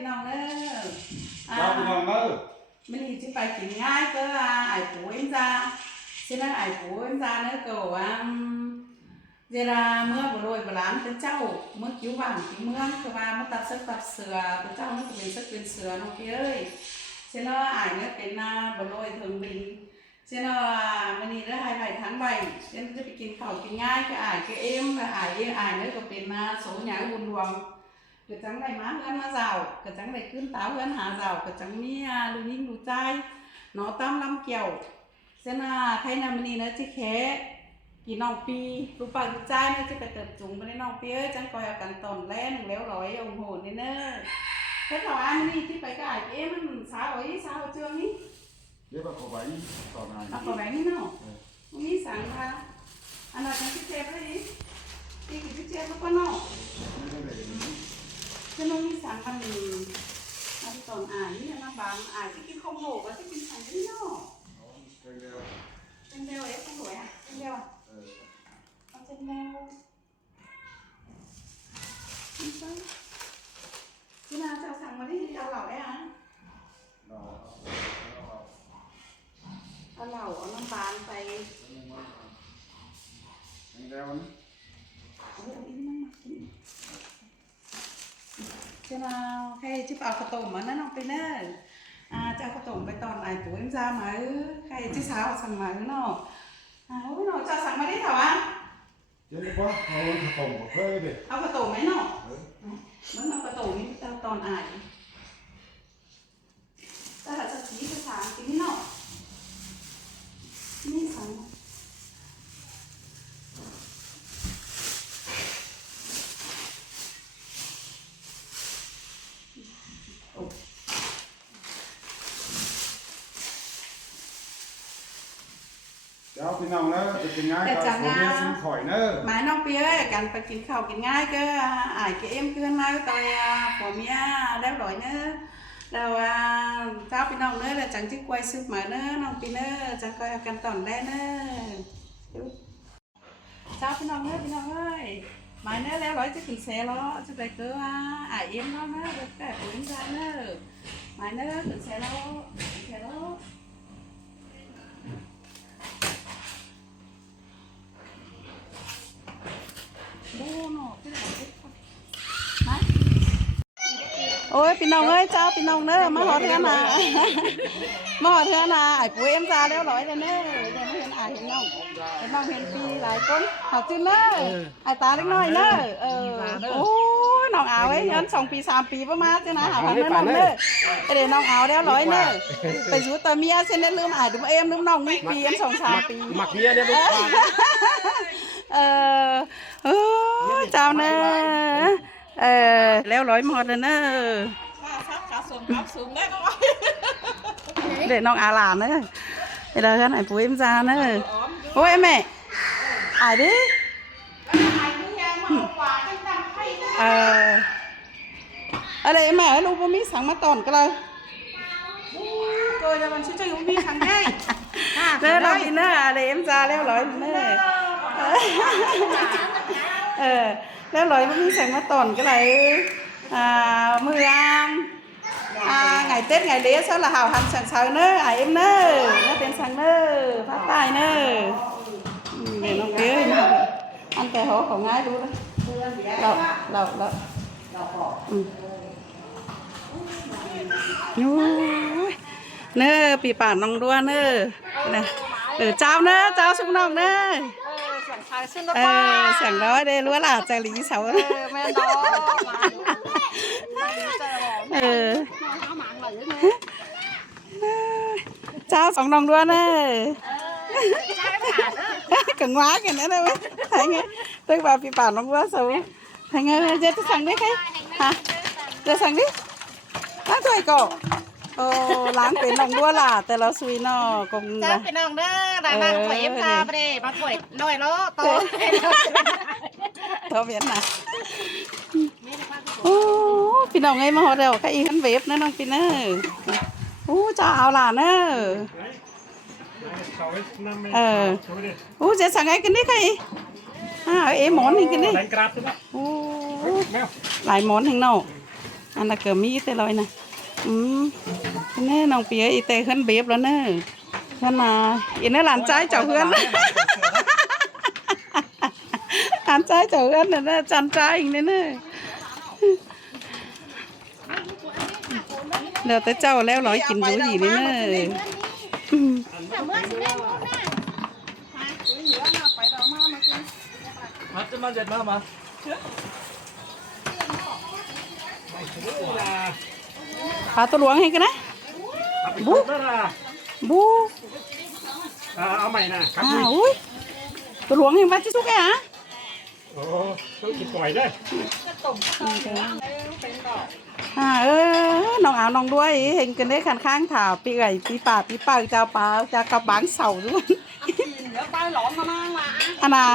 พี่น้องเด้อ Chàoพี่น้องเด้อ mình thì chỉ phải kiểm ngay cơ ải của em ra cho nên ải của em ra nữa cầu giờ là mưa vừa rồi vừa làm tới cháu mưa cứu vàng cứu mưa cơ ba mất tập sức tập sửa tới cháu nó cũng sức bên sửa nó kia ơi cho nó ải nữa cái na vừa rồi thường mình cho nên mình đi đó 27 tháng 7 cho nênจะไปกินข้าวกินง่ายcái ải cái em và ải nữaก็เป็นsố nhà buồn luồng cái trắng này má hơn nó giàu cái trắng này cướn táo hơn hà giàu cái trắng mi lưu ninh lưu chai nó tam năm kiểu cho nên thay nam mình nó chỉ khéกี่น้องปีรูปปั้นใจเนี่ยจะไปเติบจุงไปในน้องปีเอ้ยจังคอยเอากันตอนแรกแล้วร้อยองโหนี่เนอะแค่ถามอันนี้ที่ไปก็ไอ้เอ๊ะมันสาวไอ้สาวเจืองนี่ Biết bà có váy tỏ này. เอาของแบงนี่เนาะมีสั่งค่ะอันนั้นที่เจ็บเลยที่ที่เจ็บแล้วก็เนาะจะน้องมีสั่งกันนี่อันตอนอ่านนี่นะบางอ่านที่กินข้าวโพดก็ที่กินสั่งนี่เนาะเป็นเดียวเอ๊ะข้าวสวยอ่ะเป็นเดียวอ่ะเอาเป็นเดียวนี่ใช่ที่นาจะสั่งมาที่เราเหล่าได้ฮะเอาเหล่าเอาน้ำตาลไปcho nào hay chứ bảo khẩu tôm mà nóไปเนอะจะเอาขนมไปตอนไหนปุ๋ยจะมาใครที่เช้าสั่งมาเนาะโอ้ยเนาะจะสั่งมาได้เถอะวะ Chứ quá,เอาขนมเคยดิ เอาขนมไหมเนาะมันเอาขนมนี่ตอนอ่านแต่ถ้าจะชี้จะสั่งกินเนาะนี่สั่งChàoพี่น้องเด้อจะกินง่ายก็ผมเรียนซื้อข่อยเด้อ หมายน้องเปียกันไปกินข้าวกินง่ายก็อ่ายก็เอ็มเกินมาก็ตายผัวเมียแล้วร่อยเนอะแล้วเจ้าพี่น้องเนอะแล้วจังจิ้งกวยซื้อมาเนอะน้องปีเนอะจังคอยกันตอนแรกเนอะเจ้าพี่น้องเนอะพี่น้องเอ้ยหมายเนอะแล้วร่อยจะกินเสร็จแล้วจะไปเกลืออ่ายเอ็มเนาะเนอะแล้วก็ปุ๋ยจะเนอะหมายเนอะกินเสร็จแล้วกินเสร็จแล้วโอ้ยพี่น้องเอ้ยเจ้าพี่น้องเนอะมาหอเทือนามาหอเทือนาไอ้ปุ๋ยเอ็มซาแล้วร้อยเลยเนอะเดี๋ยวไม่เห็นไอ้เห็นน้องเห็นปีหลายคนหอบจืนเนอะไอ้ตาเล็กน้อยเนอะโอ้ยน้องเอาไอ้ยัน2 ปี 3 ปีประมาณจ้ะนะหาพันน้องเนอะเดี๋ยวน้องเอาแล้วร้อยเนอะไปอยู่ตัวเมียเส้นเลืมไอ้ดูเอ็มลืมน้องมีปีเอ็ม2 3 ปีหมักเมียเนี่ยลูกเจ้าเนอะแล้วร้อยหมดเลยเนอะđểน้องอาหลานเนอะเดี๋ยวกันไอ้ปุ๋ยเอ็มซาเนอะโอ้ยแม่ไอ้ดิอะไรแม่ลูกพ่อมีสั่งมาตอนก็เลยโดยจะมันชื่อเจ้าอยู่มีสั่งได้เนอะน้องอินเนอร์อะไรเอ็มซาแล้วร้อยเนอะแล้วร้อยพ่อมีสั่งมาตอนก็เลยมือngày Tết ngày lễ sao là hào hẳn sẵn sàng nơ em nơ nó tên sẵn nơ phát tài nơ để nó kia ăn cái hổ khổ ngay luôn đó nơ bị bản nong đua nơ nè chào xuống nong nơ sẵn đó đây luôn là chạy lý xấu chào sòng đồng đua nè cần quá kìa nữa đây thấy nghe tôi vào bị bảo nó quá xấu thấy nghe giờ tôi sang đấy cái hả giờ sang đi láng thôi cổ lángเป็นđồng đua làแต่เราซุยเนาะคงจะเป็นน้องเด้อด่ามาป่วยเอ็มซาไปเลยมาป่วยน้อยแล้วโตโตเวียนน่ะโอ้พี่น้องไงมาหอเดียวก็อีขันเวฟนะน้องปีเนอร์โอ้จะเอาหลานเนอโอ้จะสั่งไงกันดิใครเอ๋หมอนนี่กันดิโอ้หลายหมอนแห่งเนาะ อันนั้นก็มีแต่ลอยนะแน่น้องเปียอีแต่ขึ้นเบียบแล้วเนอะขึ้นมาอีนั่นหลานใจเจ้าเพื่อนหลานใจเจ้าเพื่อนน่ะนะจันใจอีกเนอะเดี๋ยวแต่เจ้าแล้วร้อยกินอยู่หีนี่เนอะมาจะมาเจ็ดมาปลาตัวหลวงให้กันนะบูเอาใหม่นะ อุ้ยตัวหลวงให้มาจิสุกแกฮะโอ้ต้องกินก่อยได้น้องเอาน้องด้วยเห็นกันได้ขันข้างถาปีไก่ปีป่าเจ้าป่าจะกระบังเสาด้วยเดี๋ยวไปหลอนมานั่งละอันน่ะ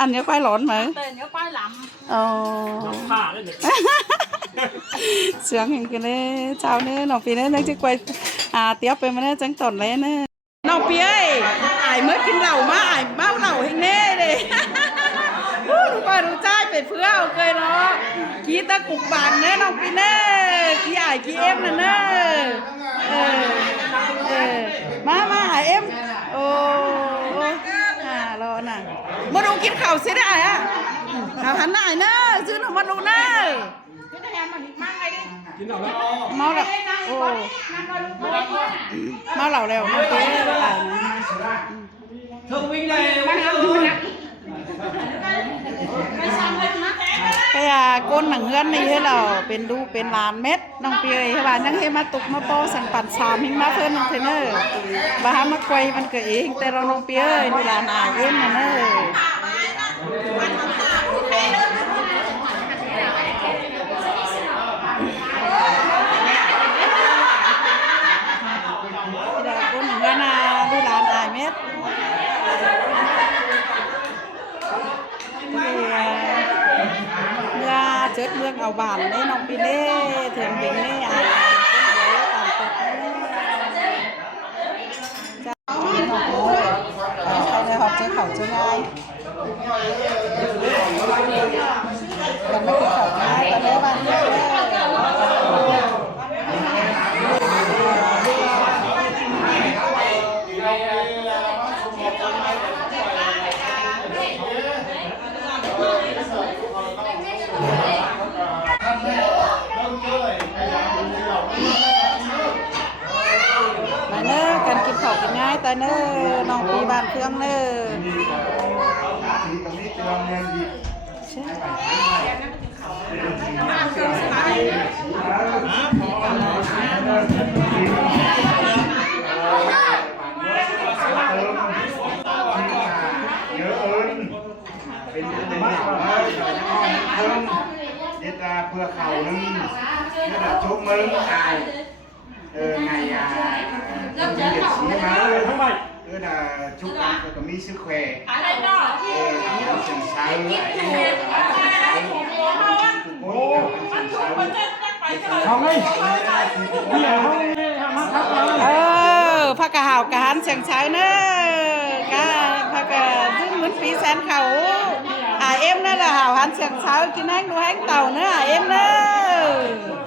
อันนี้ไปหลอนไหมเดี๋ยวไปหลำอ๋อผ้าได้เลยเสียงเห็นกันเลยเจ้าเนื้อน้องปีเนื้อจังจะไปเตี้ยไปมาเนื้อจังตอนเลยเนื้อน้องปีเอ้ยไอ้เมื่อกินเหล้ามาไอ้เมาเหล้าให้แน่เลยรู้ป่ะรู้ใจเป็ดเพื่อเอาเคยเนาะกี้ตะกุกบานเนื้อน้องปีเนื้อกี้ไอ้กี้เอ็มน่ะเนื้อมาไอ้เอ็มโอ้รอน่ะมาดูกินข้าวสิได้อ่ะข้าวหันหน้าเนอะซื้อหนูมาดูเนอะเมาแล้วโอ้เมาเหล่าแล้วมาเต้เธอวิ่งเลยไปก้นหนังเฮือนนี่ให้เราเป็นดูเป็นล้านเม็ดน้องเปียให้บ้านนั่งให้มาตุกมาปอสันปันสามหิ้งมาเพิ่นน้องเทนเนอร์บ้ามาไกวมันเกิดเองแต่เราน้องเปียดูล้านเอ็มเนอเจ็ดเมืองเอาบานเน่น้องปีเน่ถึงบิงเน่ต้นเยอะต่างตกจะเขาในหอบเจ้าเขาเจ้าง่ายยังไม่ติดเขาง่ายแต่ได้บ้านเยอะกันกินข้าวกันง่ายแต่เนอน้องปีบ้านเครื่องเนอเป็นเด็กเด็ดเพื่อเขานึงนี่แหละชุบมึงไงมีเด็กสีมาน่ะชุบกันก็มีซื้อแควเสียงช้างเขาไงพักกะหาวกะหันเสียงช้างเนอะกะพักกะซึ่งเหมือนปีแสนเขาเอ็มนั่นแหละหาวหันเสียงช้างกินแห้งดูแห้งเต่าเนอะเอ็มเนอะ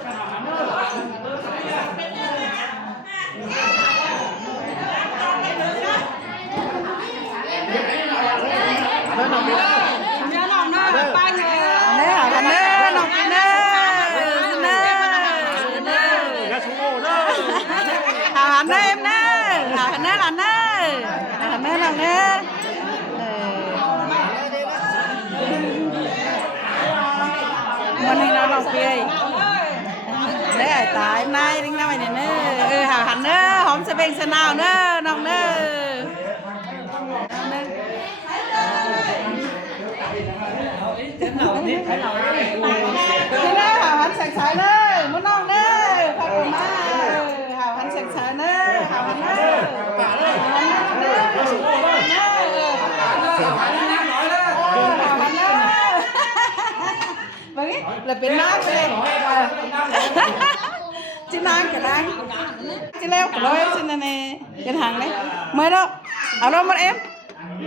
วันนี้เราเปียได้ไอ้ตายนายดิ้งน้ำไอ้เนี่ยหาหันเนอหอมสเปงสนาวเนอน้องเนอนี่นะหาหันแสงสายเนอมุนน้องเนอพักมาหาหันแสงสายเนอหาหันเนอlà bên nát lên chứ nang cả nang chứ leo cả đôi chứ này bên hàng đấy mới đâu ở đâu mất em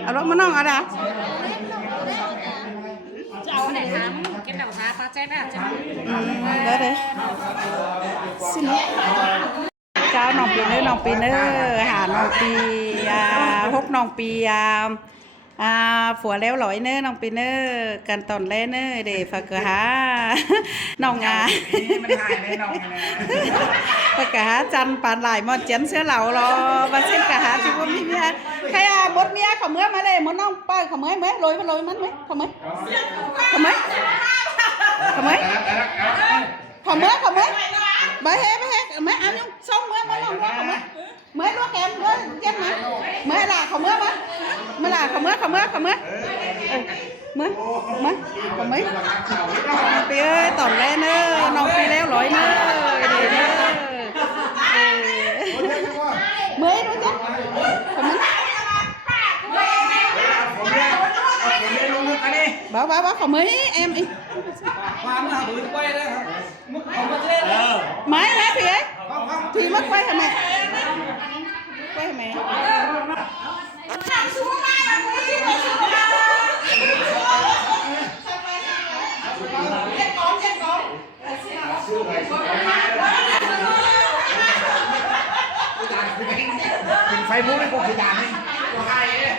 ở đâu mất nong ở đâu cháu này hám cái đầu xa เจ๊น่ะจ้า ได้เลยสิเนาะเจ้าน้องปีเนอร์น้องปีเนอร์หาน้องปีฮกน้องปีผัวแล้วหลอยเนอร์น้องปีเนอร์กันตอนแรกเนอร์เดฝากกะหาน้องมันหายแน่นอนนะ ฝากกะหาจันปานหลายมอดเจียนเสื้อเหล่ารอมาเส้นกะหาที่ว่ามีเมียใครบดเมียเขาเมื่อมาเลยมดน้องป้าเขาเมื่อลอยมันไหมเขาเมื่อเขาเมื่อเขาเมื่อไปเฮ้ไม่เอาnhung xong mới lòng qua mới lúa kèm mới chết mà mới là không mới mới là không mới Pi ơi tỏn lên nữa nòng Pi leo lối nữa mới đó chứ bảo không mới em đi máy Pi ấy thì mất quay hả mẹ quay hả mẹ Facebook đấy cô chỉ đàn đi có hai ấy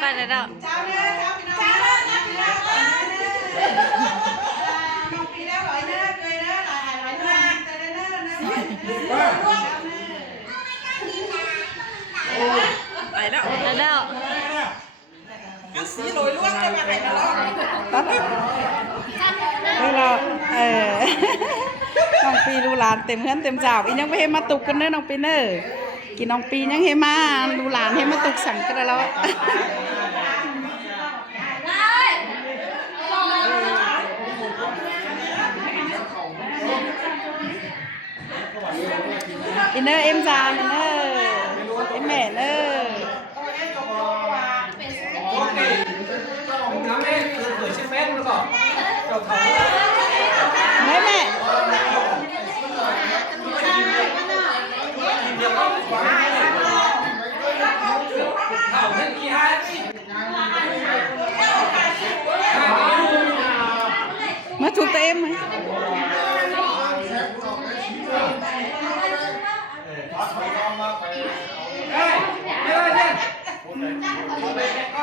quay lại đâu Ở đâu? Xí lùi luôn cho bà này nó đây làน้องปีลูหลานเต็มเฮือนเต็มจ่าวอียังไม่ให้มาตุกกันเด้อน้องปีเนอร์กินน้องปียังให้มาลูหลานให้มาตุกสั่งกันแล้วอินเนอร์เอ็มจานอินเนอร์เอ็มแม่เนอร์แม่แม่มาถูกเต็มไหมมาตะกอ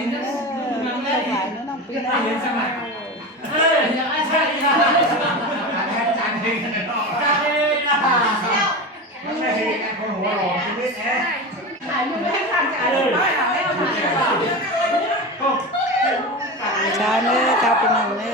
นเนอน้องหลายเนื้อน้องปีน่าชาเนื้อชาเป็นหนังเนื้อ